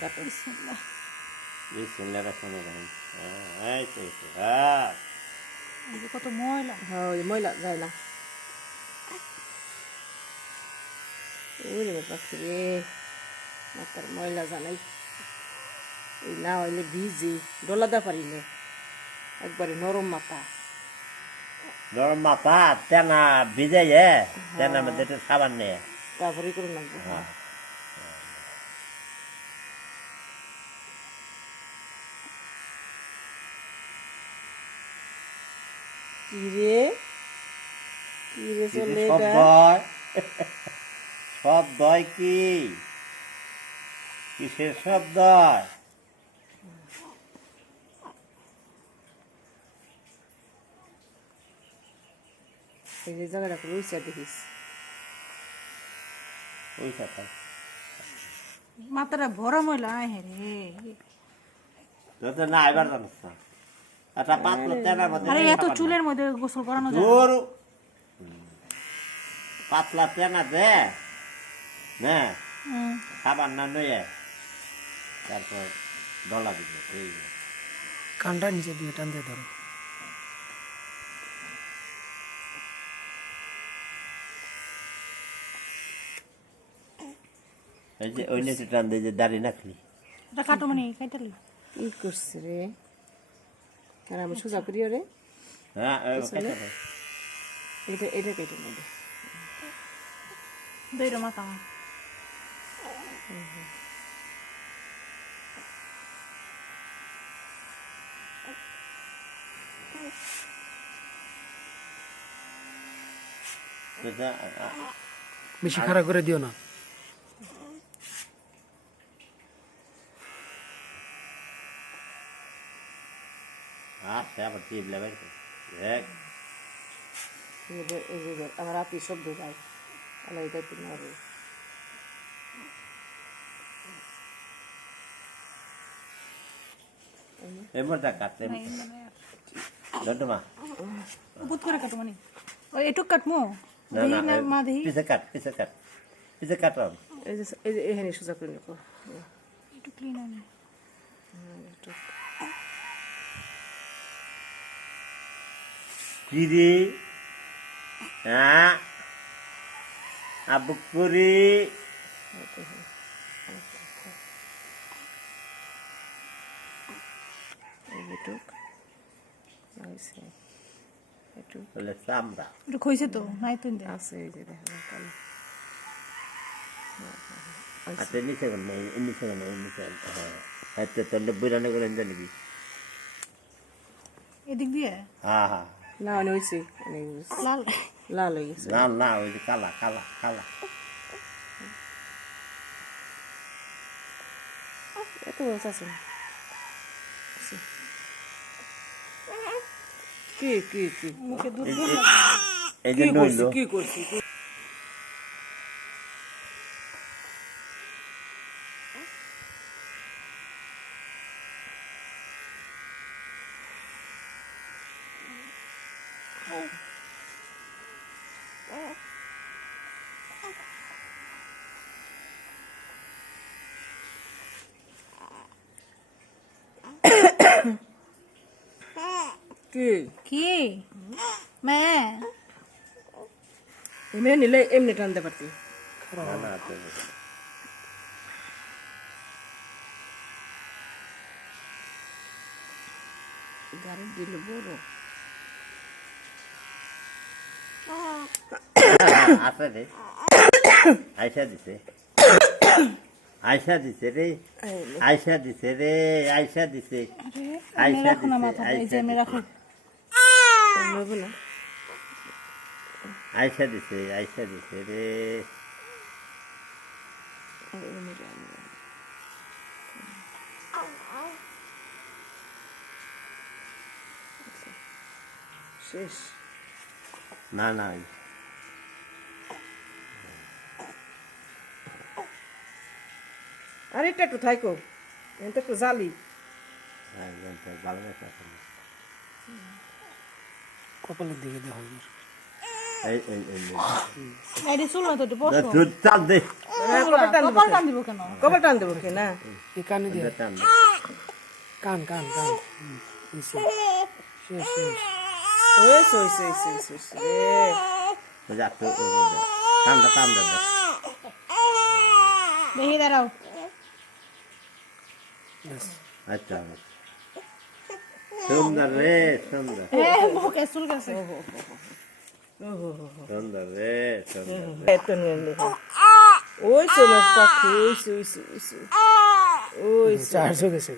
কাটো বিসমিল্লাহির রহমানির রহিম এই তো হ্যাঁ এই যে কত ময়লা হ্যাঁ ওই ময়লা যায় না ওরে বাবা রে মাথার ময়লা জানাই এই না হইলে ভিজি ডলাদা পারি না একবারে নরম মাথা নরম মাথা তেনা ভিজাইয়ে তেনার মধ্যে একটু সাবান নিয়ে তারপরে করে লাগবে হ্যাঁ কিরে কিরে চলে শব্দ কি কিসের শব্দ এই যে জায়গাটা রয়েছে দেখিস ওই কথা মাথাটা ভরা ময়লা আয় হে রে তো না এবার জানিস না একটা পাতলা তেনার মধ্যে আরে এত চুলের মধ্যে গোসল করানো যায় জোর পাতলা তেনা দে না সাবান না নয়ে তারপর ডলা দিব এই কানটা নিচে দিয়ে টান দিয়ে ধরো এই যে ওই নিচে টান দিয়ে যে দাড়ি নাকলি এটা কাটো মানে কাইটালি কি করছে রে আর আমি সোজা করি রে হ্যাঁ এটা এটা কেটে নেবে দইটা মাথা বেশি খারাপ করে দিও না আবার টিপ লেবে আমার রাতে শব্দ যায় আলো এটা একটু নড়ে এমনটা কাটতে দন্ডমা বুত করে কাটো মানে ওই এটুক কাটমো না দেহি না মা দেহি পিছে কাট এই যে এখানে সোজা করে নেবো একটু ক্লিন আনি কিরে হ্যাঁ আবু করি বলে চামড়া একটু খইছে তো নাই তো আছে এই যে দেখো কালো আচ্ছা নিচে নিচে হ্যাঁ তোর বুড়ানো করে জানিবি এদিক দিয়ে হ্যাঁ হ্যাঁ না অনেক হয়েছে লাল লাল হয়ে গেছে না না ওই যে কালা কালা কালা এত বড় আছে কি কি কি মুখে দুধ এই যে নইলো কি করছি কি কি মে এমনি নিলে এমনি টানতে পারতি না না গাড়ি দিল বড় আছে রে আইসা দিছে রে আইসা দিছে রে আইসা দিছে রাখো না মাথা এই যে আমি রাখো নেবো না আইসা দিছে রে শেষ না না আর এটা একটু থাইকো এটা একটু জালি ভালোবাসা কপালের দিকে দেখো এই এই এই এটি চুল না তো একটু বসো দুধ টান দে কপাল টান দিব কেন কবে টান দেবো কি না এই কানে দিয়ে টান দে কান কান কান শেষ ওই যা তো টান দে টান দে দেখি দাঁড়াও আচ্ছা সুন্দর রে সুন্দর বুকে চুল গেছে সুন্দর রে সুন্দর এত নিয়ে ওই সময় পাখি ওই চার্জ হয়ে গেছে